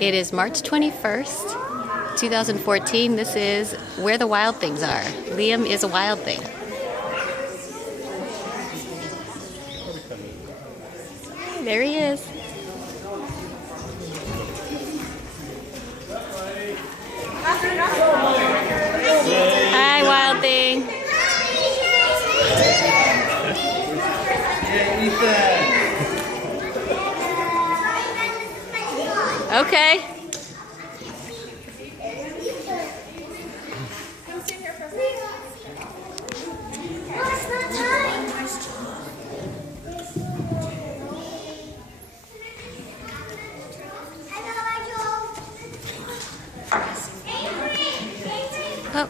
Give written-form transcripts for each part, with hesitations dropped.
It is March 21st, 2014. This is Where the Wild Things Are. Liam is a wild thing. There he is. Hi, wild thing. Okay. Oh,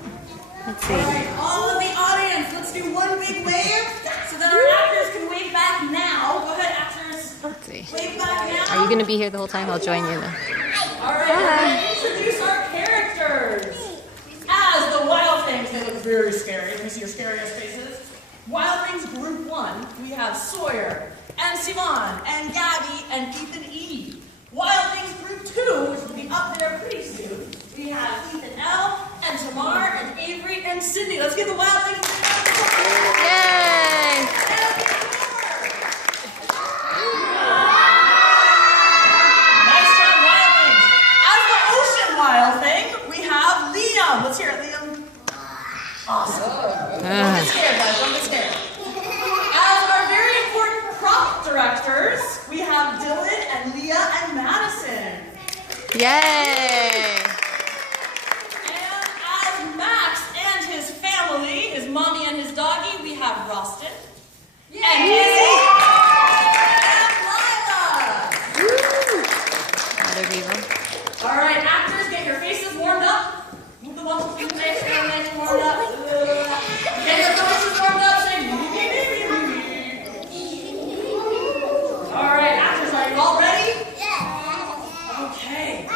let's see. All right, all of the audience, let's do one big wave so that our actors can wave back now. Go ahead, actors. Let's see. Wave back now. Are you going to be here the whole time? I'll join you then. All right, let's introduce our characters. As the Wild Things, they look very scary. Let me see your scariest faces. Wild Things Group 1, we have Sawyer, and Simon, and Gabby, and Ethan E. Wild Things Group 2, which will be up there pretty soon, we have Ethan L., and Tamar, and Avery, and Cindy. Let's give the Wild Things a round of applause. Yay! Nice job, Wild Things. As the Ocean Wild Thing, we have Liam. Let's hear it, Liam. Awesome. Don't get scared, guys. Don't get scared. As our very important prop directors, we have Dylan and Leah and Madison. Yay! And as Max and his family, his mommy and his doggy, we have Rostin. And Izzy. And Lila. Other people. All right, actors, get your faces warmed up. Move the muscles in the face, get your face warmed up. Get your faces warmed up, say All right, actors, are you all ready? Okay.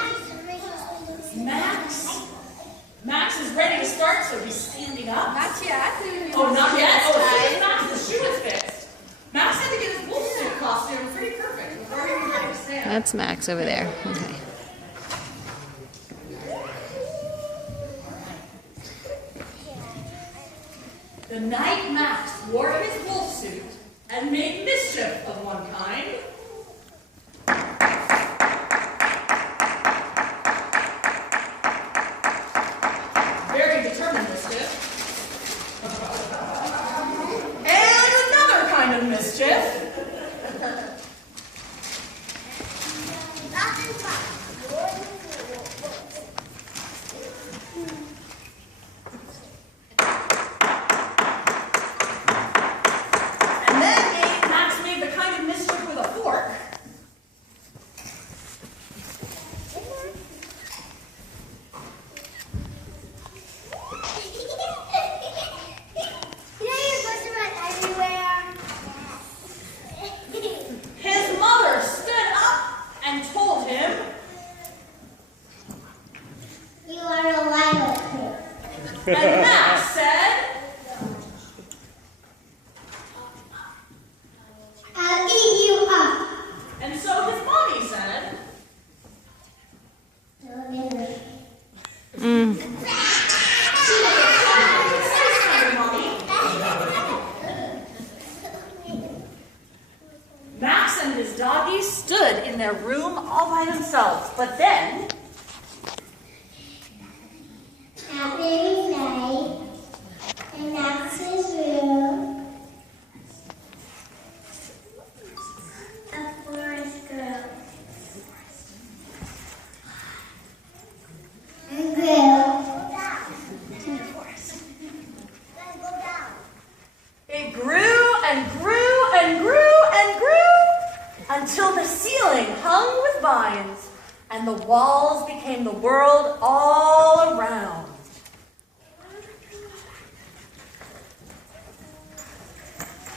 Max is ready to start, so he's standing up. Not yet. Oh, not yet? Oh, as soon as Max's shoe is fixed. Max had to get his wolf suit costume pretty perfect before he was ready to stand. That's Max over there. Okay. The night Max wore his wolf suit and made mischief of one kind. Very determined mischief. And another kind of mischief. And then Max made the kind of mischief with a fork. His mother stood up and told him, You are a wild thing. and Max said, I'll eat you up. and so his mommy said, Max and his doggy stood in their room all by themselves, but then At midnight, in Max's room, a forest grew. And grew. it grew and grew and grew and grew until the ceiling hung with vines and the walls became the world all around.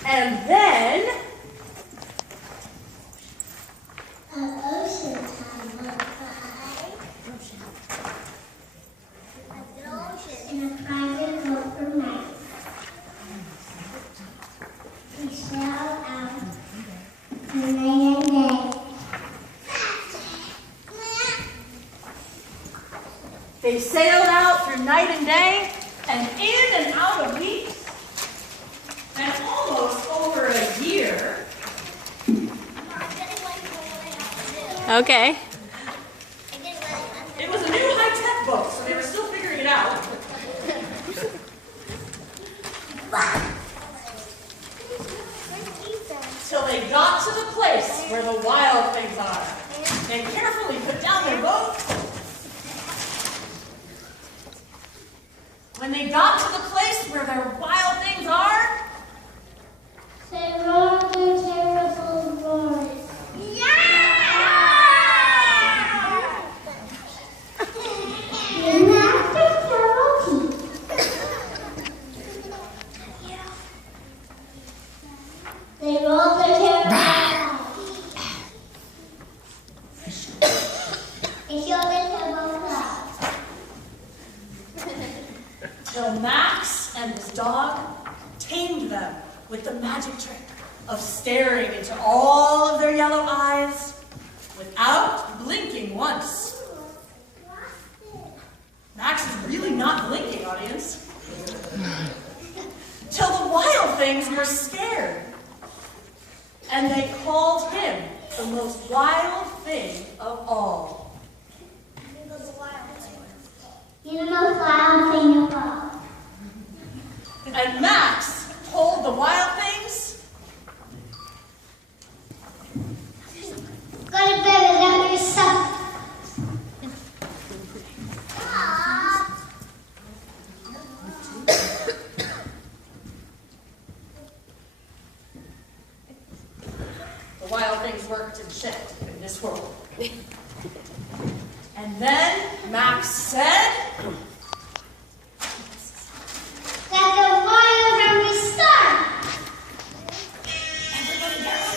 And then An ocean time went by. In a private boat for Max. He sailed out on night and day. They sailed out through night and day, and in and out of weeks, and almost over a year. Okay. It was a new high-tech book, so they were still figuring it out. Till they got to the place where the wild things are. They carefully put down their boat. When they got to the place where their wild things are, They roared their terrible roars. And after several teeth, they rolled their terrible eyes. They showed their terrible claws. till Max and his dog tamed them with the magic trick of staring into all of their yellow eyes without blinking once. Max is really not blinking, audience. Till the wild things were scared. And they called him the most wild thing of all. You're the most wild thing of all. And Max told the wild things, Go to bed without your supper. the wild things worked and shifted in this world. And then Max said, That the wild will restart. everybody get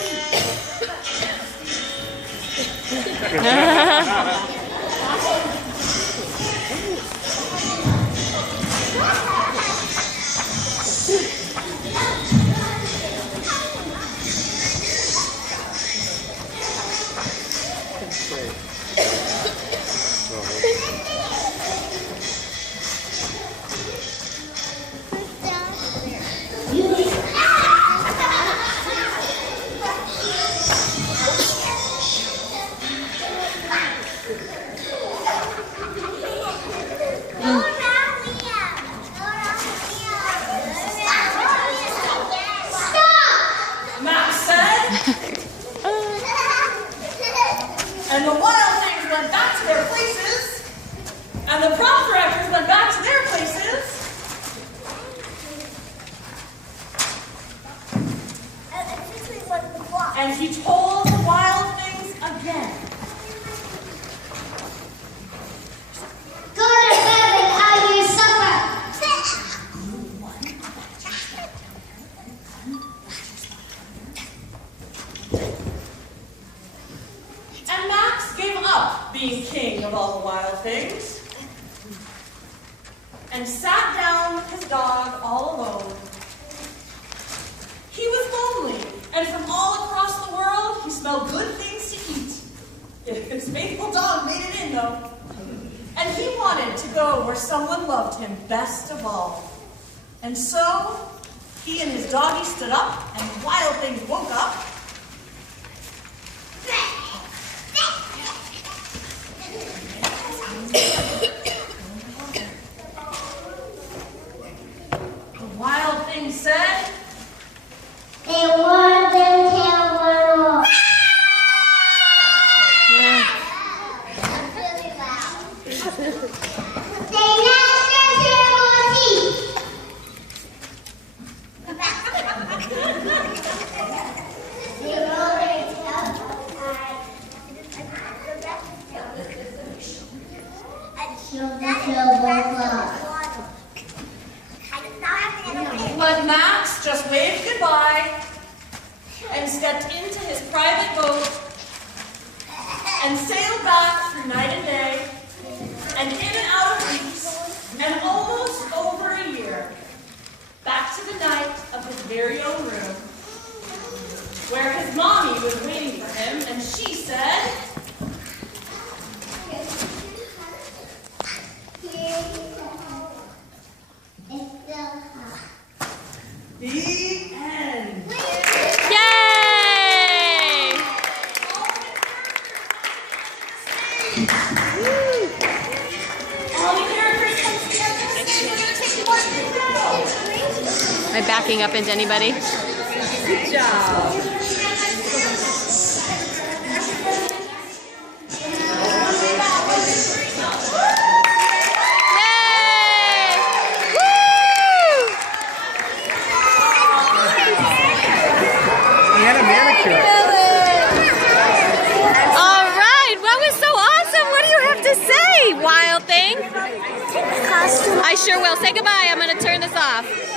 Max said, and the wild things went back to their places, and the prop directors went back to their places. And he told the wild things again. Go to bed without your supper. And Max gave up being king of all the wild things and sat down with his dog all alone. He was lonely, and from all across the world, he smelled good things to eat. His faithful dog made it in, though. And he wanted to go where someone loved him best of all. And so, he and his doggie stood up, and the wild things woke up. The wild thing said, They roared their terrible roars. That's really loud. They gnashed their terrible teeth. They rolled their terrible eyes. Showed their terrible claws. but Max just waved goodbye and stepped into his private boat and sailed back through night and day and in and out of weeks and almost over a year, back to the night of his very own room, where his mommy was waiting for him, and she said, All the characters come together. We're going to take one photo. Am I backing up into anybody? Good job. I sure will. Say goodbye. I'm going to turn this off.